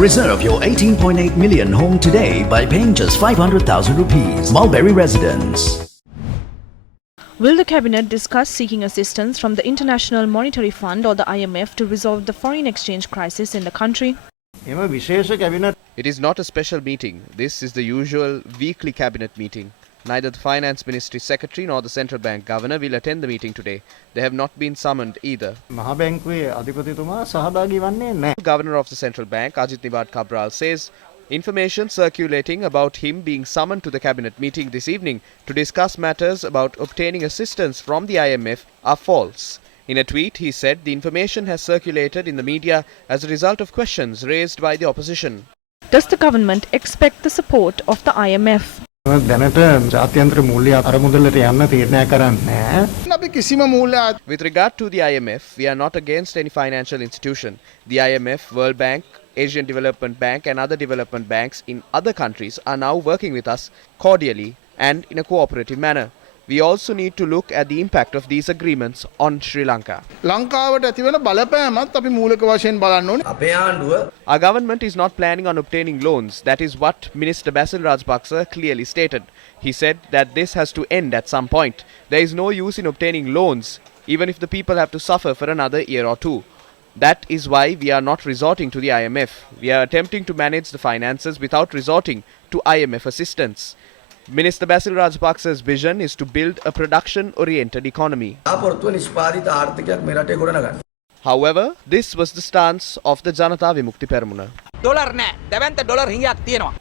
Reserve your 18.8 million home today by paying just 500,000 rupees. Mulberry Residence. Will the Cabinet discuss seeking assistance from the International Monetary Fund or the IMF to resolve the foreign exchange crisis in the country? It is not a special meeting. This is the usual weekly cabinet meeting. Neither the Finance Ministry Secretary nor the Central Bank Governor will attend the meeting today. They have not been summoned either. Governor of the Central Bank, Ajit Nibad Cabral, says information circulating about him being summoned to the cabinet meeting this evening to discuss matters about obtaining assistance from the IMF are false. In a tweet, he said the information has circulated in the media as a result of questions raised by the opposition. Does the government expect the support of the IMF? With regard to the IMF, we are not against any financial institution. The IMF, World Bank, Asian Development Bank and other development banks in other countries are now working with us cordially and in a cooperative manner. We also need to look at the impact of these agreements on Sri Lanka. Our government is not planning on obtaining loans. That is what Minister Basil Rajapaksa clearly stated. He said that this has to end at some point. There is no use in obtaining loans, even if the people have to suffer for another year or two. That is why we are not resorting to the IMF. We are attempting to manage the finances without resorting to IMF assistance. Minister Basil Rajapaksa's vision is to build a production-oriented economy. However, this was the stance of the Janata Vimukti Peramuna.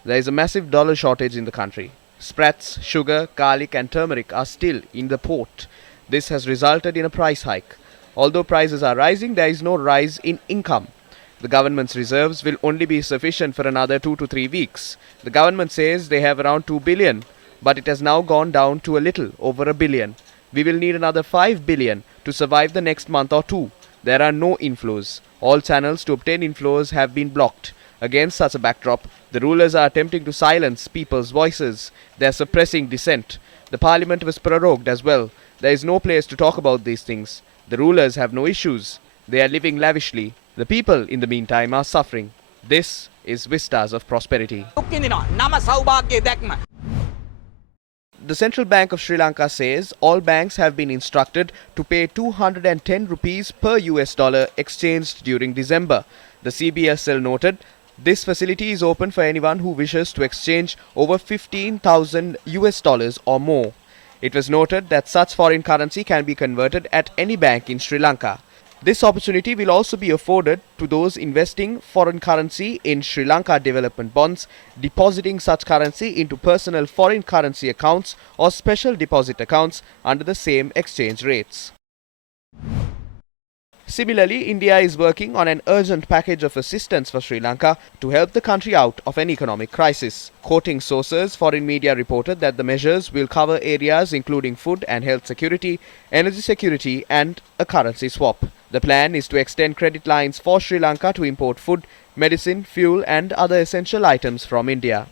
There is a massive dollar shortage in the country. Sprats, sugar, garlic and turmeric are still in the port. This has resulted in a price hike. Although prices are rising, there is no rise in income. The government's reserves will only be sufficient for another 2 to 3 weeks. The government says they have around 2 billion, but it has now gone down to a little over a billion. We will need another 5 billion to survive the next month or two. There are no inflows. All channels to obtain inflows have been blocked. Against such a backdrop, the rulers are attempting to silence people's voices. They are suppressing dissent. The parliament was prorogued as well. There is no place to talk about these things. The rulers have no issues. They are living lavishly. The people, in the meantime, are suffering. This is vistas of prosperity. The Central Bank of Sri Lanka says all banks have been instructed to pay 210 rupees per US dollar exchanged during December. The CBSL noted this facility is open for anyone who wishes to exchange over 15,000 US dollars or more. It was noted that such foreign currency can be converted at any bank in Sri Lanka. This opportunity will also be afforded to those investing foreign currency in Sri Lanka development bonds, depositing such currency into personal foreign currency accounts or special deposit accounts under the same exchange rates. Similarly, India is working on an urgent package of assistance for Sri Lanka to help the country out of an economic crisis. Quoting sources, foreign media reported that the measures will cover areas including food and health security, energy security and a currency swap. The plan is to extend credit lines for Sri Lanka to import food, medicine, fuel and other essential items from India.